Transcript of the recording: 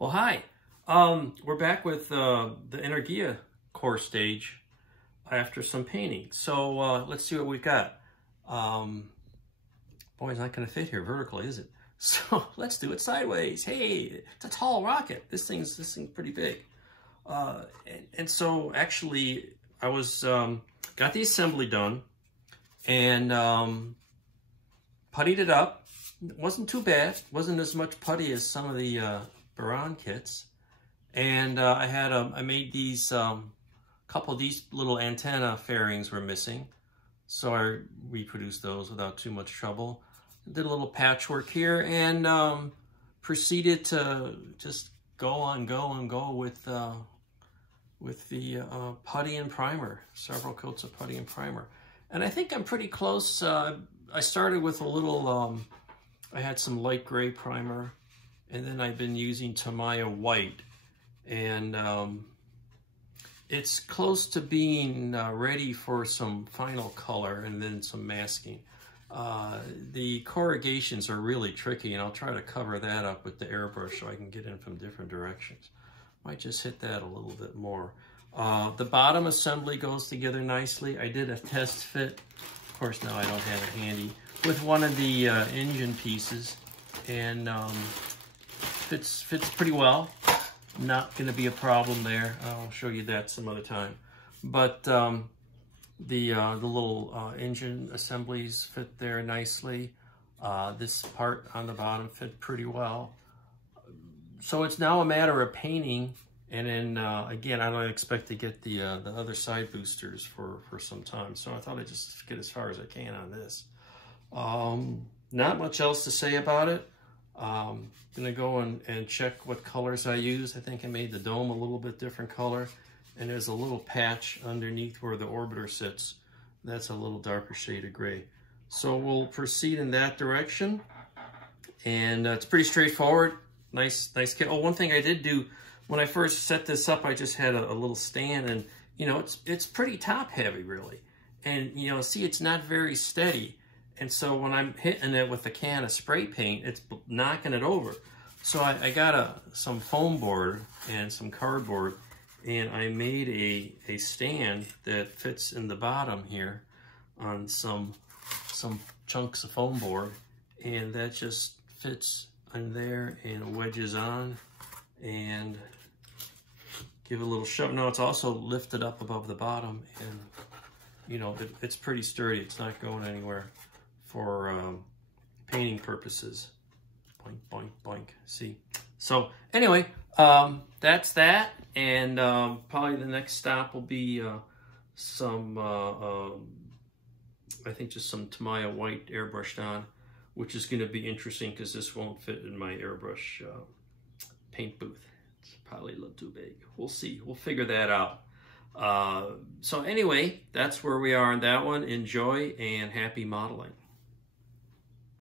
Well, hi. We're back with the Energiya core stage after some painting. So let's see what we've got. Boy, it's not going to fit here vertically, is it? So let's do it sideways. Hey, it's a tall rocket. This thing's pretty big. And so actually, I was got the assembly done and puttied it up. It wasn't too bad. It wasn't as much putty as some of the Baron kits. And I made these, couple of these little antenna fairings were missing. So I reproduced those without too much trouble. Did a little patchwork here and proceeded to just go with the putty and primer, several coats of putty and primer. And I think I'm pretty close. I started with a little, I had some light gray primer, and then I've been using Tamiya white. And it's close to being ready for some final color and then some masking. The corrugations are really tricky, and I'll try to cover that up with the airbrush so I can get in from different directions. Might just hit that a little bit more. The bottom assembly goes together nicely. I did a test fit. Of course, now I don't have it handy. With one of the engine pieces, and fits pretty well. Not going to be a problem there. I'll show you that some other time. But the little engine assemblies fit there nicely. This part on the bottom fit pretty well. So it's now a matter of painting, and then again, I don't expect to get the other side boosters for some time. So I thought I'd just get as far as I can on this. Not much else to say about it. Gonna go and check what colors I use. I think I made the dome a little bit different color, and there's a little patch underneath where the orbiter sits. That's a little darker shade of gray. So we'll proceed in that direction, and it's pretty straightforward. Nice kit. Oh, one thing I did do when I first set this up, I just had a little stand, and you know, it's pretty top heavy really, and you know, see, it's not very steady. And so when I'm hitting it with a can of spray paint, it's knocking it over. So I got some foam board and some cardboard, and I made a stand that fits in the bottom here on some chunks of foam board, and that just fits in there and wedges on and give it a little shove. Now it's also lifted up above the bottom, and you know, it's pretty sturdy. It's not going anywhere. For painting purposes. Boink, boink, boink. See? So anyway, that's that. And probably the next stop will be some, I think just some Tamiya white airbrushed on, which is going to be interesting because this won't fit in my airbrush paint booth. It's probably a little too big. We'll see. We'll figure that out. So anyway, that's where we are on that one. Enjoy and happy modeling.